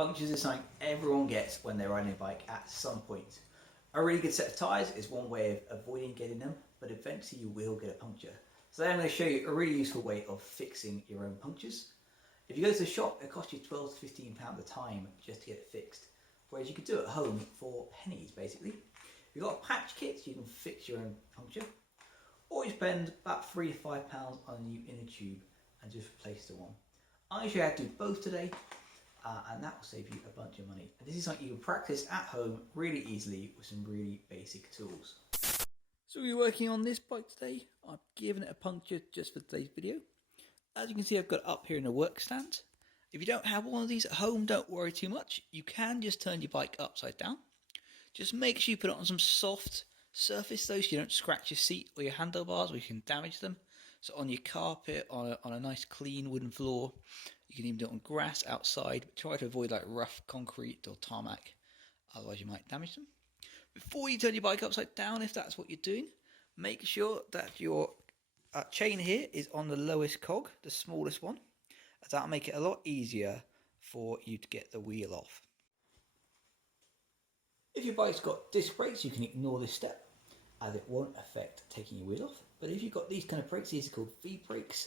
Punctures is something everyone gets when they're riding a bike at some point. A really good set of tyres is one way of avoiding getting them, but eventually you will get a puncture. So today I'm going to show you a really useful way of fixing your own punctures. If you go to the shop, it costs you £12 to £15 a time just to get it fixed, whereas you could do it at home for pennies basically. If you've got a patch kit, you can fix your own puncture, or you spend about £3 to £5 on a new inner tube and just replace the one. I'm going to show you how to do both today. And that will save you a bunch of money. And this is something you can practice at home really easily with some really basic tools. So we're working on this bike today. I've given it a puncture just for today's video. As you can see, I've got it up here in a work stand. If you don't have one of these at home, don't worry too much. You can just turn your bike upside down. Just make sure you put it on some soft surface though, so you don't scratch your seat or your handlebars or you can damage them. So on your carpet, on a nice clean wooden floor. You can even do it on grass outside, but try to avoid like rough concrete or tarmac, otherwise you might damage them. Before you turn your bike upside down, if that's what you're doing, make sure that your chain here is on the lowest cog, the smallest one, as that'll make it a lot easier for you to get the wheel off. If your bike's got disc brakes, you can ignore this step, as it won't affect taking your wheel off. But if you've got these kind of brakes, these are called V-brakes,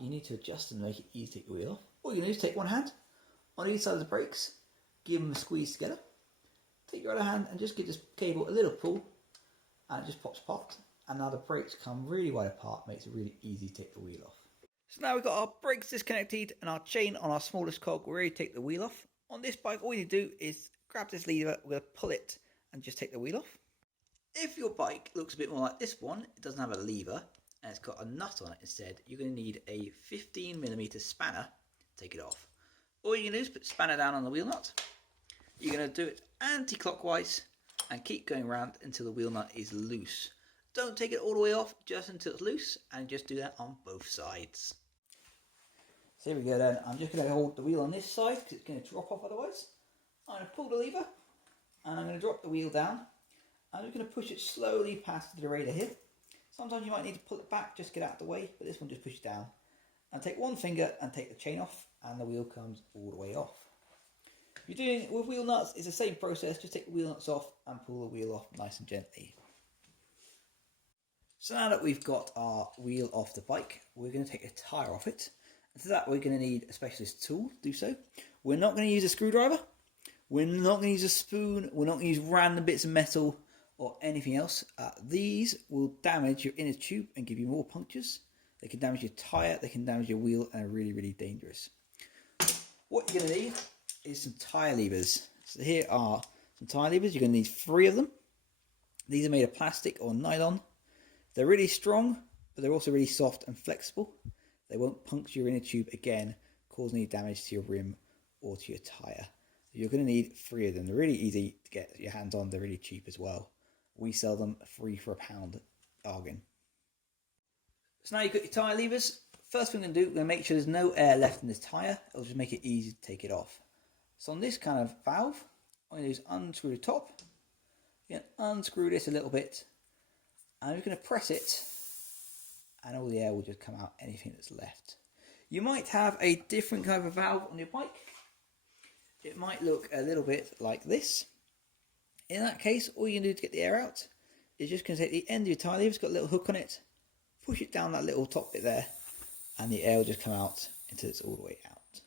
you need to adjust them to make it easy to take your wheel off. All you do is take one hand on each side of the brakes, give them a squeeze together, take your other hand and just give this cable a little pull, and it just pops apart. And now the brakes come really wide apart, makes it really easy to take the wheel off. So now we've got our brakes disconnected and our chain on our smallest cog, we're ready to take the wheel off. On this bike, all you do is grab this lever, we're going to pull it and just take the wheel off. If your bike looks a bit more like this one, it doesn't have a lever and it's got a nut on it instead, you're going to need a 15mm spanner to take it off. All you're going to do is put the spanner down on the wheel nut. You're going to do it anti-clockwise and keep going around until the wheel nut is loose. Don't take it all the way off, just until it's loose, and just do that on both sides. So here we go then. I'm just going to hold the wheel on this side because it's going to drop off otherwise. I'm going to pull the lever and I'm going to drop the wheel down. I'm just going to push it slowly past the derailleur here. Sometimes you might need to pull it back, just get out of the way, but this one just pushes down. And take one finger and take the chain off, and the wheel comes all the way off. If you're doing it with wheel nuts, it's the same process, just take the wheel nuts off and pull the wheel off nice and gently. So now that we've got our wheel off the bike, we're going to take a tyre off it. And for that we're going to need a specialist tool to do so. We're not going to use a screwdriver, we're not going to use a spoon, we're not going to use random bits of metal or anything else. These will damage your inner tube and give you more punctures. They can damage your tyre, they can damage your wheel, and are really, really dangerous. What you're going to need is some tyre levers. So here are some tyre levers. You're going to need 3 of them. These are made of plastic or nylon. They're really strong, but they're also really soft and flexible. They won't puncture your inner tube again, causing any damage to your rim or to your tyre. So you're going to need 3 of them. They're really easy to get your hands on. They're really cheap as well. We sell them 3 for £1, bargain. So now you've got your tyre levers. First thing we're going to do, we're going to make sure there's no air left in this tyre. It'll just make it easy to take it off. So on this kind of valve, what I'm going to do is unscrew the top. You can unscrew this a little bit. And we're going to press it. And all the air will just come out, anything that's left. You might have a different kind of valve on your bike. It might look a little bit like this. In that case, all you can do to get the air out is just going to take the end of your tyre lever, it's got a little hook on it, push it down that little top bit there, and the air will just come out until it's all the way out.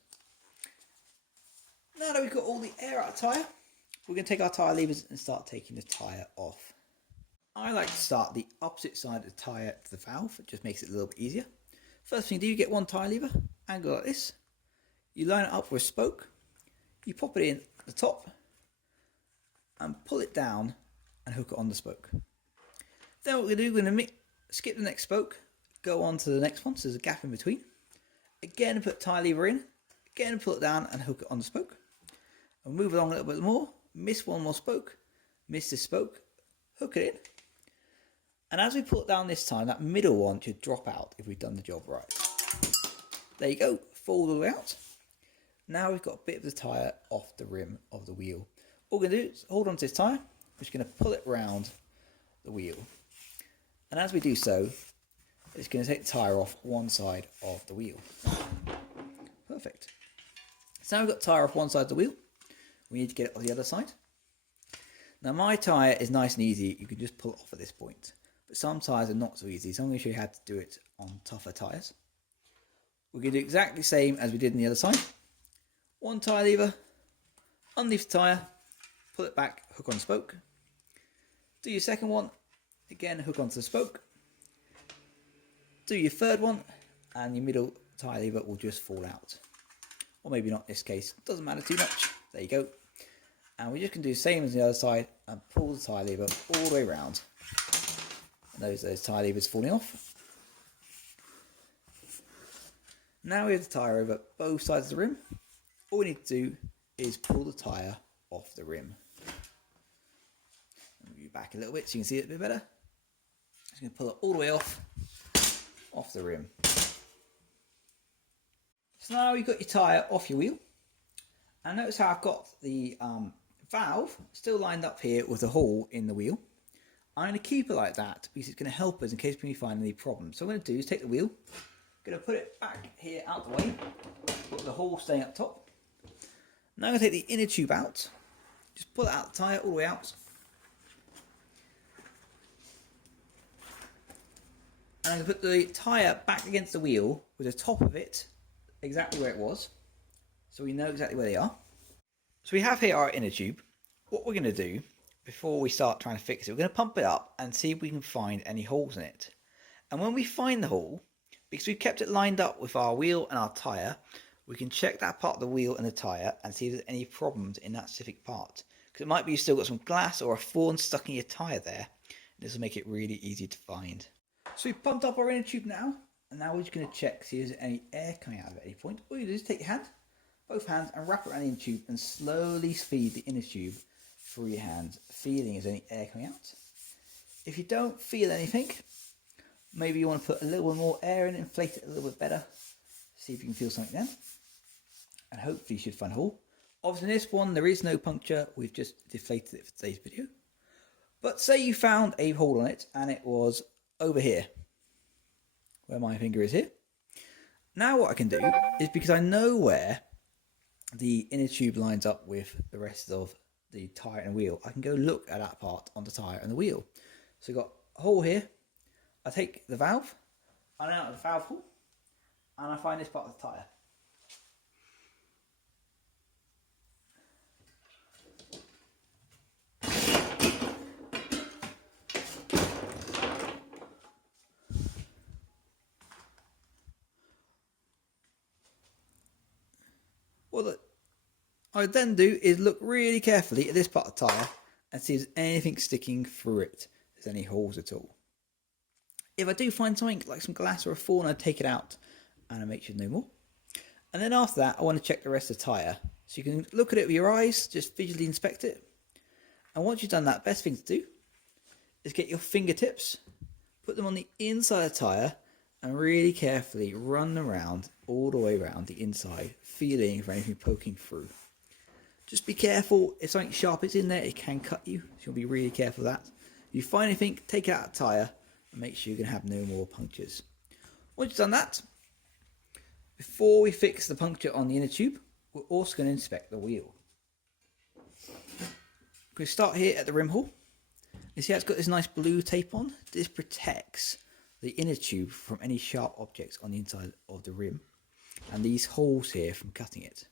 Now that we've got all the air out of the tyre, we're going to take our tyre levers and start taking the tyre off. I like to start the opposite side of the tyre to the valve, it just makes it a little bit easier. First thing you do, you get one tyre lever, angle like this, you line it up with a spoke, you pop it in at the top, and pull it down and hook it on the spoke. Then what we're going to do, we're going to skip the next spoke, go on to the next one, so there's a gap in between. Again, put tyre lever in, again pull it down and hook it on the spoke. And move along a little bit more, miss one more spoke, miss this spoke, hook it in. And as we pull it down this time, that middle one should drop out if we've done the job right. There you go, fold all the way out. Now we've got a bit of the tyre off the rim of the wheel. All we're going to do is hold on to this tyre, we're just going to pull it round the wheel. And as we do so, it's going to take the tyre off one side of the wheel. Perfect. So now we've got the tyre off one side of the wheel. We need to get it on the other side. Now my tyre is nice and easy, you can just pull it off at this point. But some tyres are not so easy, so I'm going to show you how to do it on tougher tyres. We're going to do exactly the same as we did on the other side. One tyre lever, underneath the tyre, pull it back, hook on spoke. Do your second one, again hook onto the spoke. Do your third one, and your middle tyre lever will just fall out. Or maybe not in this case, doesn't matter too much. There you go. And we're just going to do the same as the other side and pull the tyre lever all the way around. And those tyre levers falling off. Now we have the tyre over both sides of the rim. All we need to do is pull the tyre off the rim. Move you back a little bit so you can see it a bit better. Just going to pull it all the way off the rim. So now you've got your tyre off your wheel. And notice how I've got the valve still lined up here with a hole in the wheel. I'm going to keep it like that because it's going to help us in case we find any problems. So what I'm going to do is take the wheel, going to put it back here out the way, put the hole staying up top. Now I'm going to take the inner tube out, just pull it out the tyre all the way out. And I'm going to put the tyre back against the wheel with the top of it exactly where it was, so we know exactly where they are. So we have here our inner tube. What we're going to do before we start trying to fix it, we're going to pump it up and see if we can find any holes in it. And when we find the hole, because we've kept it lined up with our wheel and our tyre, we can check that part of the wheel and the tyre and see if there's any problems in that specific part. Because it might be you've still got some glass or a thorn stuck in your tyre there. This will make it really easy to find. So we've pumped up our inner tube now, and now we're just going to check, see if there's any air coming out of it at any point. All you do is take your hand, both hands, and wrap it around the inner tube and slowly feed the inner tube through your hands, feeling if there's any air coming out. If you don't feel anything, maybe you want to put a little more air in it, inflate it a little bit better, see if you can feel something then. And hopefully you should find a hole. Obviously in this one there is no puncture, we've just deflated it for today's video. But say you found a hole on it and it was over here, where my finger is here. Now what I can do is, because I know where the inner tube lines up with the rest of the tyre and wheel, I can go look at that part on the tyre and the wheel. So I've got a hole here, I take the valve, I out of the valve hole, and I find this part of the tyre. What I then do is look really carefully at this part of the tyre and see if there's anything sticking through it, if there's any holes at all. If I do find something like some glass or a thorn, I take it out and I make sure no more. And then after that, I want to check the rest of the tyre. So you can look at it with your eyes, just visually inspect it. And once you've done that, best thing to do is get your fingertips, put them on the inside of the tyre, and really carefully run around all the way around the inside, feeling for anything poking through. Just be careful, if something sharp is in there, it can cut you, so you'll be really careful of that. If you find anything, take it out of the tyre and make sure you're going to have no more punctures. Once you've done that, before we fix the puncture on the inner tube, we're also going to inspect the wheel. We start here at the rim hole. You see how it's got this nice blue tape on? This protects the inner tube from any sharp objects on the inside of the rim, and these holes here from cutting it.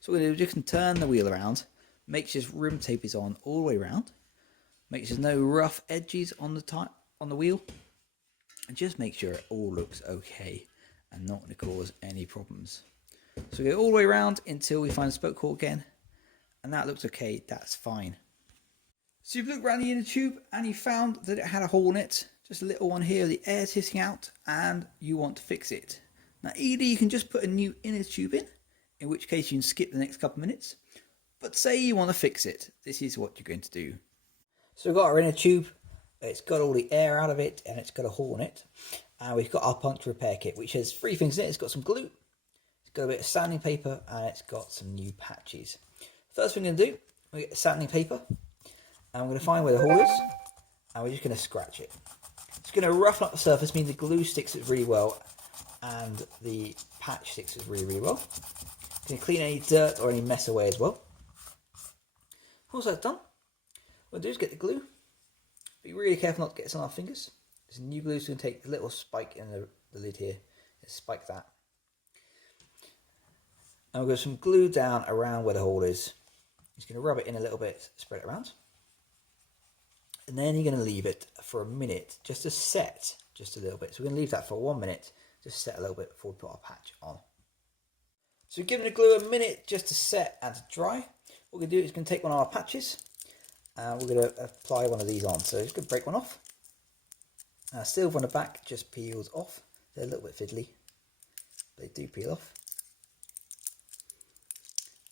So what we're going to do is just turn the wheel around, make sure this rim tape is on all the way around, make sure there's no rough edges on the wheel, and just make sure it all looks okay and not going to cause any problems. So we go all the way around until we find the spoke hole again, and that looks okay, that's fine. So you've looked around the inner tube and you found that it had a hole in it, just a little one here, the air's hissing out, and you want to fix it. Now either you can just put a new inner tube in which case you can skip the next couple of minutes, but say you want to fix it, this is what you're going to do. So we've got our inner tube, it's got all the air out of it and it's got a hole in it, and we've got our puncture repair kit which has three things in it. It's got some glue, it's got a bit of sanding paper, and it's got some new patches. First thing we're going to do, we get the sanding paper, and we're going to find where the hole is, and we're just going to scratch it. It's going to roughen up the surface, meaning the glue sticks it really well and the patch sticks it really, really well. Going to clean any dirt or any mess away as well. Once that's done, what we'll do is get the glue. Be really careful not to get this on our fingers. There's new glue, so we can take a little spike in the lid here and spike that. And we'll go some glue down around where the hole is. Just going to rub it in a little bit, spread it around. And then you're going to leave it for a minute just to set just a little bit. So we're going to leave that for 1 minute, just set a little bit before we put our patch on. So we've given the glue a minute just to set and to dry. What we're going to do is we're going to take one of our patches and we're going to apply one of these on. So just going to break one off. Silver on the back just peels off. They're a little bit fiddly. They do peel off.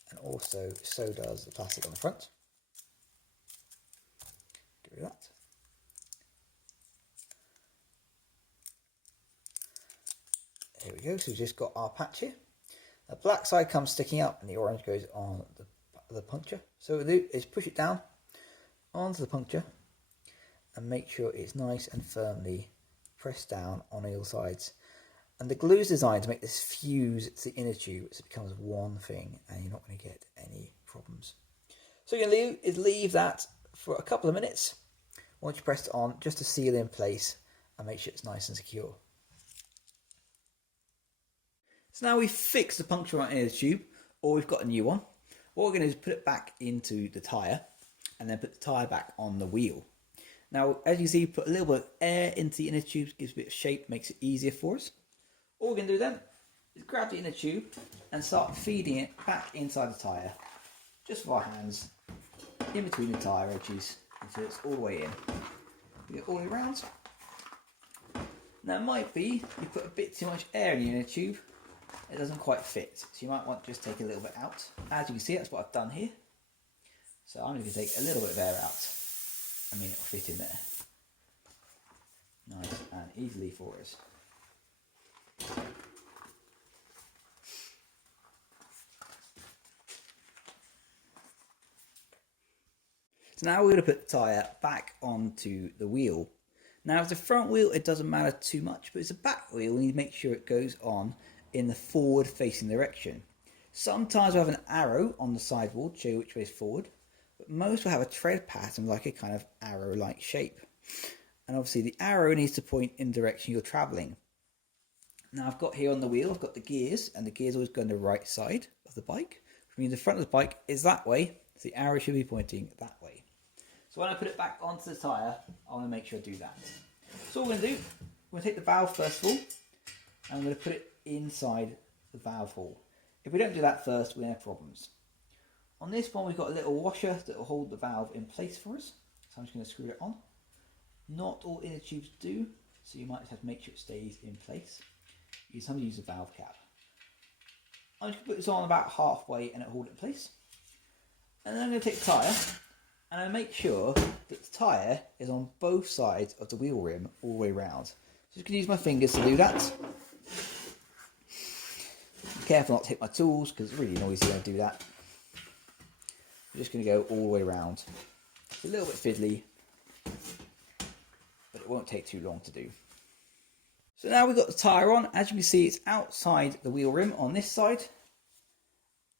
And also so does the plastic on the front. Get rid of that. There we go, so we've just got our patch here. The black side comes sticking up and the orange goes on the puncture. So what we'll do is push it down onto the puncture and make sure it's nice and firmly pressed down on all sides. And the glue is designed to make this fuse to the inner tube so it becomes one thing and you're not going to get any problems. So what you're going to do is leave that for a couple of minutes once you press it on, just to seal it in place and make sure it's nice and secure. So now we've fixed the puncture on the inner tube, or we've got a new one. What we're going to do is put it back into the tyre and then put the tyre back on the wheel. Now, as you see, put a little bit of air into the inner tube, gives a bit of shape, makes it easier for us. All we're going to do then is grab the inner tube and start feeding it back inside the tyre. Just with our hands in between the tyre edges until it's all the way in. We get all the way around. Now, it might be you put a bit too much air in the inner tube. It doesn't quite fit, so you might want to just take a little bit out. As you can see, that's what I've done here. So I'm going to take a little bit of air out. I mean, it'll fit in there. Nice and easily for us. So now we're going to put the tyre back onto the wheel. Now, if it's a front wheel, it doesn't matter too much, but it's a back wheel, we need to make sure it goes on in the forward facing direction. Sometimes we have an arrow on the sidewall to show you which way is forward, but most will have a tread pattern like a kind of arrow-like shape. And obviously the arrow needs to point in the direction you're travelling. Now I've got here on the wheel, I've got the gears, and the gears always go on the right side of the bike, which means the front of the bike is that way, so the arrow should be pointing that way. So when I put it back onto the tyre, I want to make sure I do that. So what we're going to do, we're going to take the valve first of all, and I'm going to put it inside the valve hole. If we don't do that first, we're going to have problems. On this one, we've got a little washer that will hold the valve in place for us. So I'm just going to screw it on. Not all inner tubes do, so you might just have to make sure it stays in place. You can sometimes use a valve cap. I'm just going to put this on about halfway and it'll hold it in place. And then I'm going to take the tyre and I make sure that the tyre is on both sides of the wheel rim all the way around. So I'm just going to use my fingers to do that. Be careful not to hit my tools because it's really noisy when I do that. I'm just going to go all the way around. It's a little bit fiddly, but it won't take too long to do. So now we've got the tyre on. As you can see, it's outside the wheel rim on this side.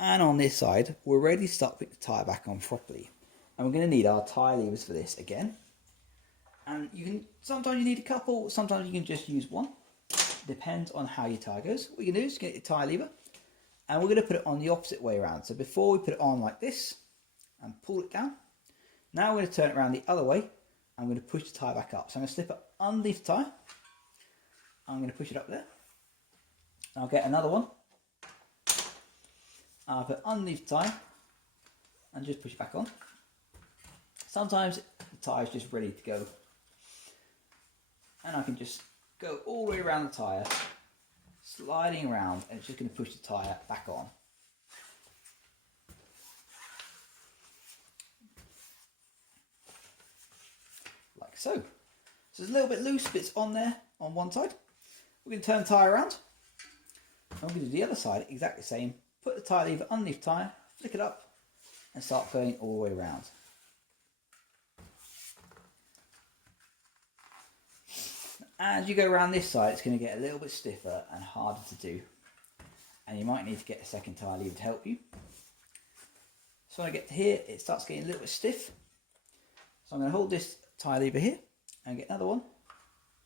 And on this side, we're ready to start putting the tyre back on properly. And we're going to need our tyre levers for this again. And sometimes you need a couple, sometimes you can just use one. Depends on how your tyre goes. What you can do is get your tyre lever and we're going to put it on the opposite way around. So before we put it on like this and pull it down, now we're going to turn it around the other way. I'm going to push the tyre back up. So I'm going to slip it underneath the tyre. I'm going to push it up there. I'll get another one. I'll put it underneath the tyre and just push it back on. Sometimes the tyre is just ready to go. And I can just go all the way around the tyre, sliding around, and it's just going to push the tyre back on. Like so. So it's a little bit loose, but it's on there on one side. We're going to turn the tyre around. And we're going to do the other side exactly the same. Put the tyre lever underneath the tyre, flick it up, and start going all the way around. As you go around this side, it's going to get a little bit stiffer and harder to do. And you might need to get a second tyre lever to help you. So when I get to here, it starts getting a little bit stiff. So I'm going to hold this tyre lever here and get another one,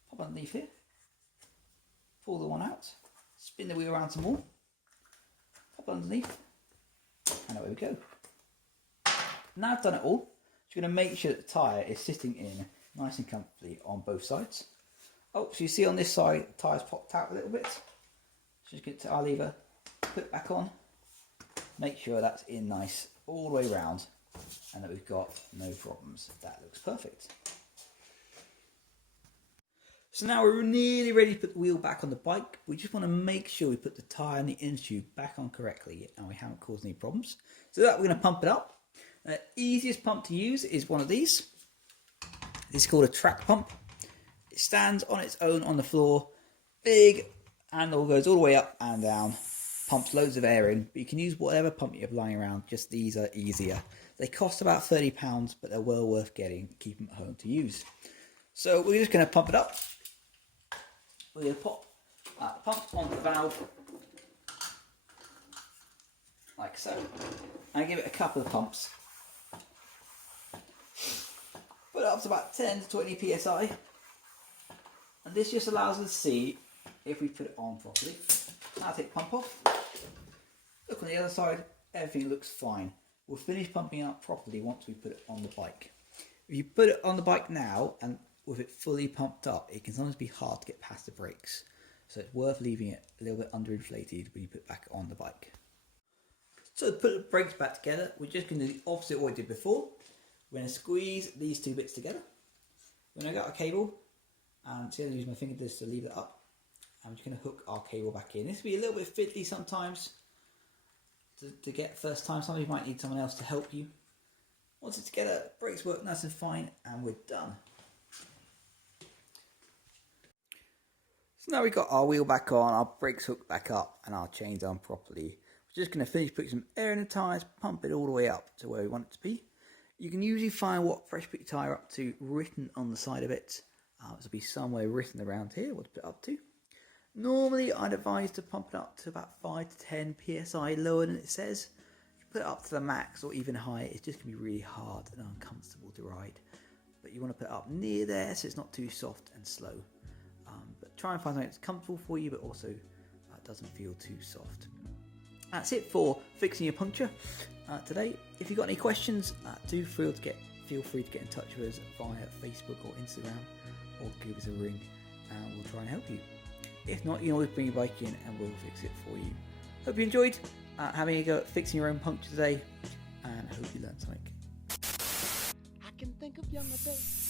pop underneath here, pull the one out, spin the wheel around some more, pop underneath, and away we go. Now I've done it all, you're going to make sure that the tyre is sitting in nice and comfortably on both sides. Oh, so you see on this side, the tyre's popped out a little bit. So just get the tyre lever, put it back on, make sure that's in nice all the way around and that we've got no problems. That looks perfect. So now we're nearly ready to put the wheel back on the bike. We just want to make sure we put the tyre and the inner tube back on correctly and we haven't caused any problems. So that we're going to pump it up. The easiest pump to use is one of these. This is called a track pump. It stands on its own on the floor, big, handle goes all the way up and down, pumps loads of air in, but you can use whatever pump you have lying around, just these are easier. They cost about £30, but they're well worth getting, keep them at home to use. So we're just going to pump it up. We're going to pop the pump onto the valve, like so, and give it a couple of pumps. Put it up to about 10 to 20 psi, and this just allows us to see if we put it on properly. Now take the pump off. Look on the other side, everything looks fine. We'll finish pumping out properly once we put it on the bike. If you put it on the bike now and with it fully pumped up, it can sometimes be hard to get past the brakes. So it's worth leaving it a little bit underinflated when you put it back on the bike. So to put the brakes back together, we're just going to do the opposite of what we did before. We're going to squeeze these two bits together. When I got a cable, and see, I'm using my finger just to leave it up. I'm just going to hook our cable back in. This will be a little bit fiddly sometimes to get first time. Sometimes you might need someone else to help you. Once it's together, brakes work nice and fine, and we're done. So now we've got our wheel back on, our brakes hooked back up, and our chains on properly. We're just going to finish putting some air in the tyres, pump it all the way up to where we want it to be. You can usually find what pressure put your tyre up to written on the side of it. There'll be somewhere written around here what to put it up to. Normally I'd advise to pump it up to about 5 to 10 psi lower than it says. If you put it up to the max or even higher, it's just going to be really hard and uncomfortable to ride. But you want to put it up near there so it's not too soft and slow. But try and find something that's comfortable for you but also doesn't feel too soft. That's it for fixing your puncture today. If you've got any questions, do feel free to get in touch with us via Facebook or Instagram, or give us a ring and we'll try and help you. If not, you can always bring your bike in and we'll fix it for you. Hope you enjoyed having a go at fixing your own puncture today, and I hope you learned something. I can think of younger days.